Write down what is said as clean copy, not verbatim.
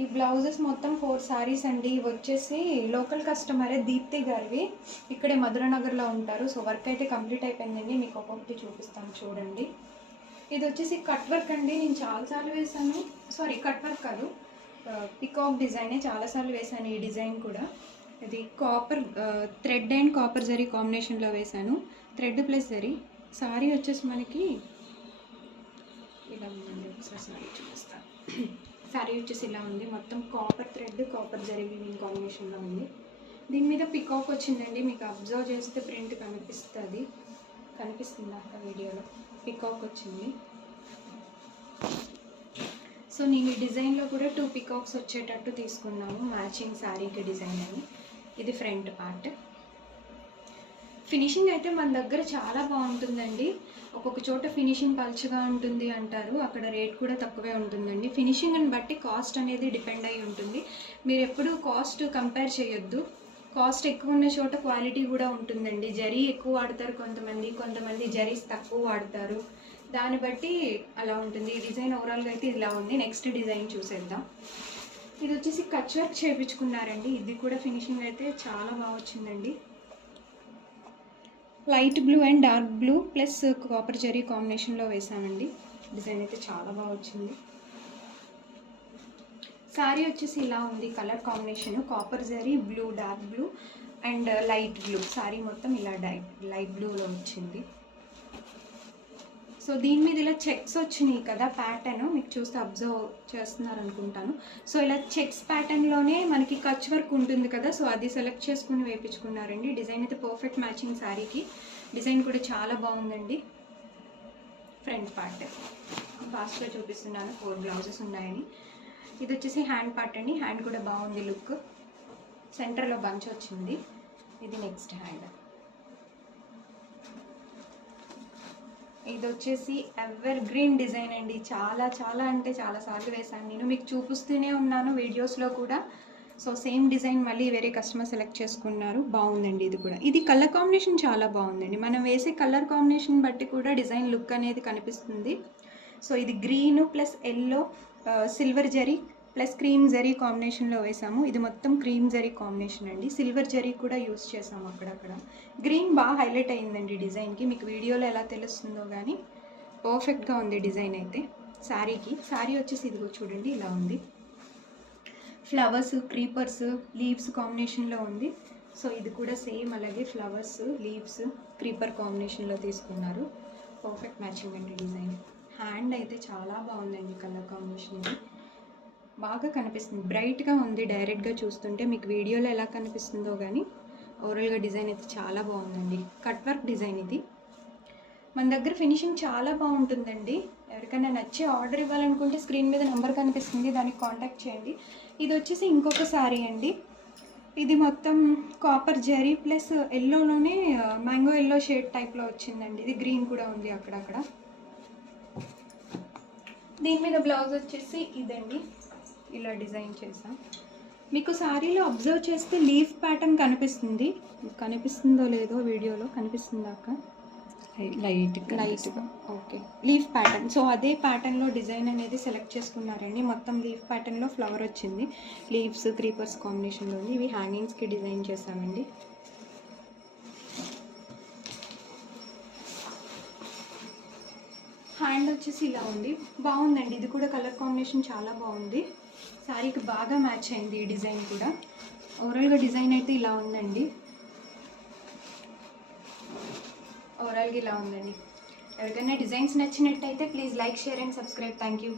ఈ బ్లౌజెస్ మొత్తం 4 సారీస్ అండి. ఇవి వచ్చేసి లోకల్ కస్టమరే దీప్తి గారివి. ఇక్కడే మధురనగర్లో ఉంటారు. సో వర్క్ అయితే కంప్లీట్ అయిపోయిందండి. మీకు ఒక్కొక్కటి చూపిస్తాను చూడండి. ఇది వచ్చేసి కట్ వర్క్ అండి. నేను చాలాసార్లు వేసాను. సారీ, కట్ వర్క్ కాదు, పికాక్ డిజైనే చాలాసార్లు వేసాను. ఈ డిజైన్ కూడా ఇది copper thread and copper zari కాంబినేషన్లో వేసాను. Thread plus zari. సారీ వచ్చేసి మనకి ఇలా ఉందండి. ఒకసారి సారీ చూపిస్తాను. సారీ వచ్చేసి ఇలా ఉంది. మొత్తం copper thread copper zari weaving కాంబినేషన్లో ఉంది. దీని మీద పికాక్ వచ్చిందండి. మీకు అబ్జర్వ్ చేస్తే ప్రింట్ కనిపిస్తుంది అక్క వీడియోలో. పికాక్ వచ్చింది. సో నేను ఈ డిజైన్లో కూడా 2 పికాక్స్ వచ్చేటట్టు తీసుకున్నాము, మ్యాచింగ్ శారీకి డిజైన్ అని. ఇది ఫ్రంట్ పార్ట్. ఫినిషింగ్ అయితే మన దగ్గర చాలా బాగుంటుందండి. ఒక్కొక్క చోట ఫినిషింగ్ పల్చగా ఉంటుంది అంటారు, అక్కడ రేట్ కూడా తక్కువే ఉంటుందండి. ఫినిషింగ్ని బట్టి కాస్ట్ అనేది డిపెండ్ అయి ఉంటుంది. మీరు ఎప్పుడు కాస్ట్ కంపేర్ చేయొద్దు. కాస్ట్ ఎక్కువ ఉన్న చోట క్వాలిటీ కూడా ఉంటుందండి. జరీ ఎక్కువ వాడతారు కొంతమంది జరీస్ తక్కువ వాడతారు. దాన్ని బట్టి అలా ఉంటుంది. ఈ డిజైన్ ఓవరాల్గా అయితే ఇలా ఉంది. నెక్స్ట్ డిజైన్ చూసేద్దాం. ఇది వచ్చేసి కచ్ వర్క్ చేయించుకున్నారండి. ఇది కూడా ఫినిషింగ్ అయితే చాలా బాగా వచ్చిందండి. Light blue and dark blue plus copper zari కాంబినేషన్లో వేసామండి. డిజైన్ అయితే చాలా బాగా వచ్చింది. శారీ వచ్చేసి ఇలా ఉంది. Colour combination copper zari, blue, dark blue and light blue. Sari మొత్తం ఇలా లైట్ బ్లూలో వచ్చింది. సో దీని మీద ఇలా చెక్స్ వచ్చినాయి కదా, ప్యాటర్న్ మీకు చూస్తే అబ్జర్వ్ చేస్తున్నారు అనుకుంటాను. సో ఇలా చెక్స్ ప్యాటర్న్లోనే మనకి కచ్ వర్క్ ఉంటుంది కదా, సో అది సెలెక్ట్ చేసుకుని వేయించుకున్నారండి. డిజైన్ అయితే పర్ఫెక్ట్ మ్యాచింగ్ శారీకి. డిజైన్ కూడా చాలా బాగుందండి. ఫ్రంట్ పార్ట్ ఫాస్ట్గా చూపిస్తున్నాను. 4 బ్లౌజెస్ ఉన్నాయని. ఇది వచ్చేసి హ్యాండ్ పార్ట్ అండి. హ్యాండ్ కూడా బాగుంది లుక్. సెంటర్లో బంచ్ వచ్చింది. ఇది నెక్స్ట్ హ్యాండ్. ఇది వచ్చేసి ఎవర్ గ్రీన్ డిజైన్ అండి. చాలా అంటే చాలా సార్లు వేసాను నేను, మీకు చూపిస్తూనే ఉన్నాను వీడియోస్లో కూడా. సో సేమ్ డిజైన్ మళ్ళీ వేరే కస్టమర్ సెలెక్ట్ చేసుకున్నారు. బాగుందండి. ఇది కూడా, ఇది కలర్ కాంబినేషన్ చాలా బాగుందండి. మనం వేసే కలర్ కాంబినేషన్ బట్టి కూడా డిజైన్ లుక్ అనేది కనిపిస్తుంది. సో ఇది green plus yellow, silver zari plus cream zari కాంబినేషన్లో వేసాము. ఇది మొత్తం క్రీమ్ జరీ కాంబినేషన్ అండి. సిల్వర్ జరీ కూడా యూస్ చేసాము అక్కడక్కడ. గ్రీన్ బాగా హైలైట్ అయిందండి డిజైన్కి. మీకు వీడియోలో ఎలా తెలుస్తుందో కానీ పర్ఫెక్ట్గా ఉంది డిజైన్ అయితే శారీకి. శారీ వచ్చేసి ఇదిగో చూడండి ఇలా ఉంది. ఫ్లవర్స్, క్రీపర్స్, లీవ్స్ కాంబినేషన్లో ఉంది. సో ఇది కూడా సేమ్ అలాగే ఫ్లవర్స్, లీవ్స్, క్రీపర్ కాంబినేషన్లో తీసుకున్నారు. పర్ఫెక్ట్ మ్యాచింగ్ అండి డిజైన్. హ్యాండ్ అయితే చాలా బాగుందండి. కలర్ కాంబినేషన్ ఇది బాగా కనిపిస్తుంది, బ్రైట్గా ఉంది. డైరెక్ట్గా చూస్తుంటే మీకు వీడియోలో ఎలా కనిపిస్తుందో కానీ ఓవరాల్గా డిజైన్ అయితే చాలా బాగుందండి. కట్ వర్క్ డిజైన్ ఇది. మన దగ్గర ఫినిషింగ్ చాలా బాగుంటుందండి. ఎవరికైనా నచ్చి ఆర్డర్ ఇవ్వాలనుకుంటే స్క్రీన్ మీద నెంబర్ కనిపిస్తుంది, దానికి కాంటాక్ట్ చేయండి. ఇది వచ్చేసి ఇంకొక శారీ అండి. ఇది మొత్తం కాపర్ జరీ ప్లస్ ఎల్లోలోనే మ్యాంగో ఎల్లో షేడ్ టైప్లో వచ్చిందండి. ఇది గ్రీన్ కూడా ఉంది అక్కడక్కడ. దీని మీద బ్లౌజ్ వచ్చేసి ఇదండి, ఇలా డిజైన్ చేసాం. మీకు శారీలో అబ్జర్వ్ చేస్తే లీఫ్ ప్యాటర్న్ కనిపిస్తుందో లేదో వీడియోలో కనిపిస్తుందా అక్క? లైట్గా ఓకే, లీఫ్ ప్యాటర్న్. సో అదే ప్యాటర్న్లో డిజైన్ అనేది సెలెక్ట్ చేసుకున్నారండి. మొత్తం లీఫ్ ప్యాటర్న్లో ఫ్లవర్ వచ్చింది. లీవ్స్, క్రీపర్స్ కాంబినేషన్లో ఉంది. ఇవి హ్యాంగింగ్స్కి డిజైన్ చేసామండి. హ్యాండ్ వచ్చేసి ఇలా ఉంది. బాగుందండి. ఇది కూడా కలర్ కాంబినేషన్ చాలా బాగుంది. శారీకి బాగా మ్యాచ్ అయింది ఈ డిజైన్ కూడా. ఓవరాల్గా డిజైన్ అయితే ఇలా ఉందండి. ఎవరికైనా డిజైన్స్ నచ్చినట్టయితే please like, share and subscribe. Thank you.